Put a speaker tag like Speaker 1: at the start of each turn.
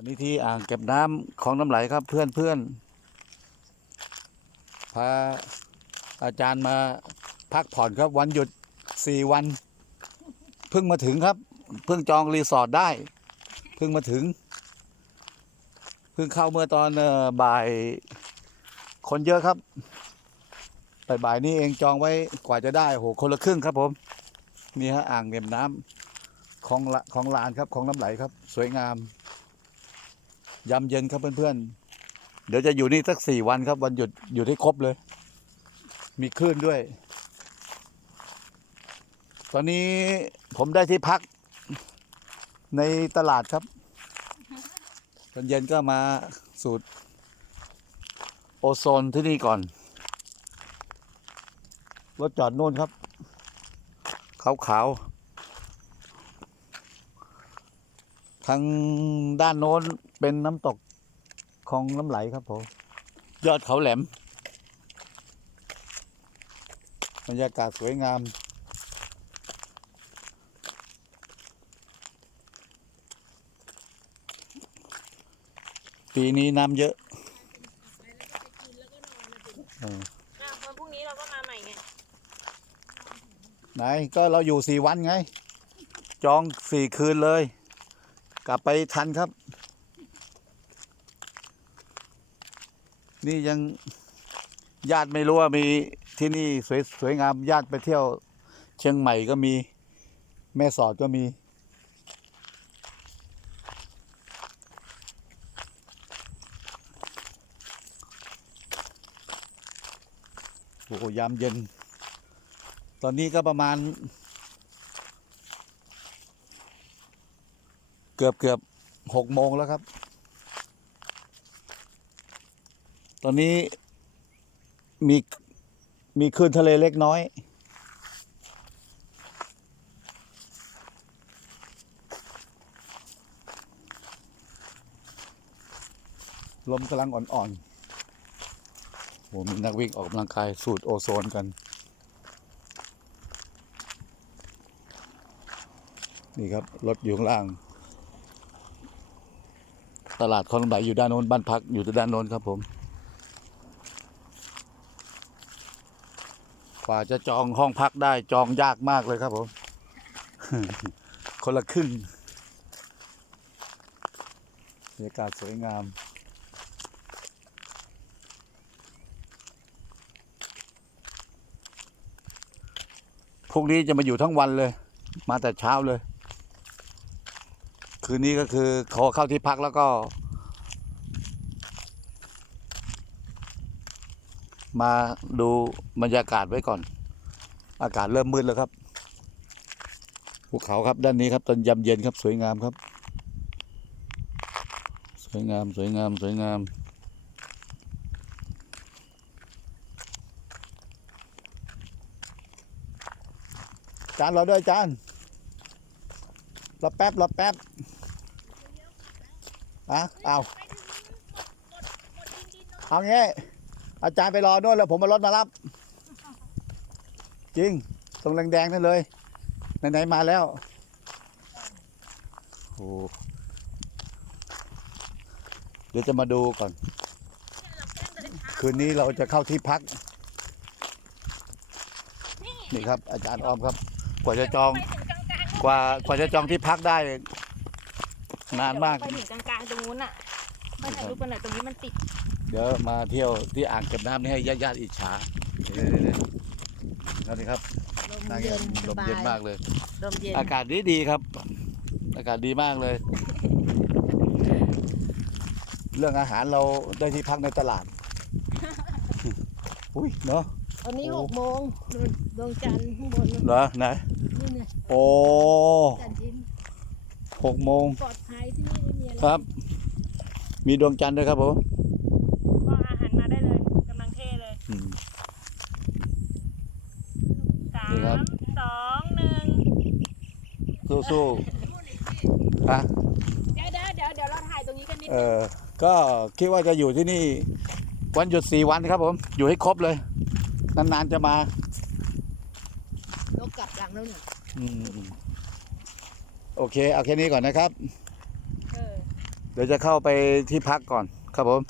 Speaker 1: อันนี้ที่อ่างเก็บน้ำของน้ำไหลครับเพื่อนเพื่อนพาอาจารย์มาพักผ่อนครับ วันหยุดสี่วัน เพิ่งมาถึงครับ เพิ่งจองรีสอร์ทได้ เพิ่งมาถึง เพิ่งเข้าเมื่อตอนออบ่ายคนเยอะครับบ่ายบ่ายๆนี่เองจองไว้กว่าจะได้โหคนละครึ่งครับผมนี่ฮะอ่างเก็บน้ำของของลานครับของน้ำไหลครับ สวยงาม ยามเย็นครับเพื่อนๆ เดี๋ยวจะอยู่นี่สักสี่วันครับ วันหยุดอยู่ให้ครบเลย มีคลื่นด้วย ตอนนี้ผมได้ที่พักในตลาดครับ ตอนเย็นก็มาสูตร โอโซนที่นี่ก่อน รถจอดนู่นครับ ขาวๆทางด้านโน้น เป็นน้ำตกคลองน้ำไหลครับผม ยอดเขาแหลม บรรยากาศสวยงาม ปีนี้น้ำเยอะเออ
Speaker 2: อะวันพรุ่งนี้เราก็มาใหม่ไง
Speaker 1: ไหนก็เราอยู่สี่วันไง จองสี่คืนเลย กลับไปทันครับ นี่ยังญาติไม่รู้ว่ามีที่นี่สวยสวยงามญาติไปเที่ยว เชียงใหม่ก็มีแม่สอดก็มีโอ้โหยามเย็น ตอนนี้ก็ประมาณ เกือบเกือบหกโมงแล้วครับ ตอนนี้มีมีคลื่นทะเลเล็กน้อย ลมกำลังอ่อนๆโหมีนักวิ่งออกกำลังกายสูดโอโซนกัน นี่ครับ รถอยู่ข้างล่าง ตลาดคลองไหลอยู่ด้านโน้นบ้านพักอยู่ด้านโน้นครับผม ว่าจะจองห้องพักได้จองยากมากเลยครับผม คนละครึ่งบรรยากาศสวยงามพวกนี้จะมาอยู่ทั้งวันเลย มาแต่เช้าเลย คืนนี้ก็คือขอเข้าที่พักแล้วก็ มาดูบรรยากาศไว้ก่อน อากาศเริ่มมืดแล้วครับภูเขาครับด้านนี้ครับตอนยามเย็นครับสวยงามครับ สวยงามสวยงามสวยงาม จานเรอด้วยจานรอแป๊บรอแป๊บอะเอาเอางี้ อาจารย์ไปรอโน่นแล้วผมมารถมารับ จริงตรงแดงๆนั่นเลยไหนๆมาแล้วโอ้เดี๋ยวจะมาดูก่อน คืนนี้เราจะเข้าที่พัก นี่ครับ อาจารย์ออมครับ กว่าจะจอ
Speaker 2: งกลางๆ
Speaker 1: กว่ากว่าจะจองที่พักได้ นานมาก
Speaker 2: ไปถึงกลางๆตรงนู้นอะมาถ่ายรูปกันหน่อยตรงนี้มันติด
Speaker 1: เดี๋ยวมาเที่ยวที่อ่างเก็บน้ำนี่ให้ญาติญาติๆอิจฉาเดี๋ยวๆๆนั่นนี่ครับ
Speaker 2: ลม
Speaker 1: นั่ง
Speaker 2: เย็น
Speaker 1: ลมเย็นมากเลย
Speaker 2: ลมเย็น
Speaker 1: อากาศดีดีๆครับ อากาศดีมากเลย เรื่องอาหารเราได้ที่พักในตลาด อุ้ยเนาะ
Speaker 3: ตอนนี้
Speaker 1: โอ้
Speaker 3: หกโมงนู่นดวงจันทร์ข้างบนนู่น
Speaker 1: เหรอไหน
Speaker 3: นู่นเนี่ย
Speaker 1: โอ้
Speaker 3: จันทร์ยิ้ม
Speaker 1: หกโมง
Speaker 3: ปลอดภัยที่นี่ไม่มีอะไร
Speaker 1: ครับ มีดวงจันทร์ด้วยครับผม
Speaker 2: ก็อาหารมาได้เลยกำลังเท่เลย
Speaker 1: อืม
Speaker 2: สา
Speaker 1: นี่ครับ
Speaker 2: มสองหนึ่ง
Speaker 1: สู้ๆฮะ
Speaker 2: เดี๋ยวเดี๋ยวเดี๋ยวเดี๋ยวเราถ่ายตรงนี้กันนิด
Speaker 1: เอ
Speaker 2: นึง
Speaker 1: อก็คิดว่าจะอยู่ที่นี่ วันหยุดสี่วันครับผม อยู่ให้ครบเลย นานๆจะมา
Speaker 3: นกกลับหลังแล้วเนี่ย
Speaker 1: อืมโอเค เอาแค่นี้ก่อนนะครับ
Speaker 2: เออ
Speaker 1: เดี๋ยวจะเข้าไปที่พักก่อนครับผม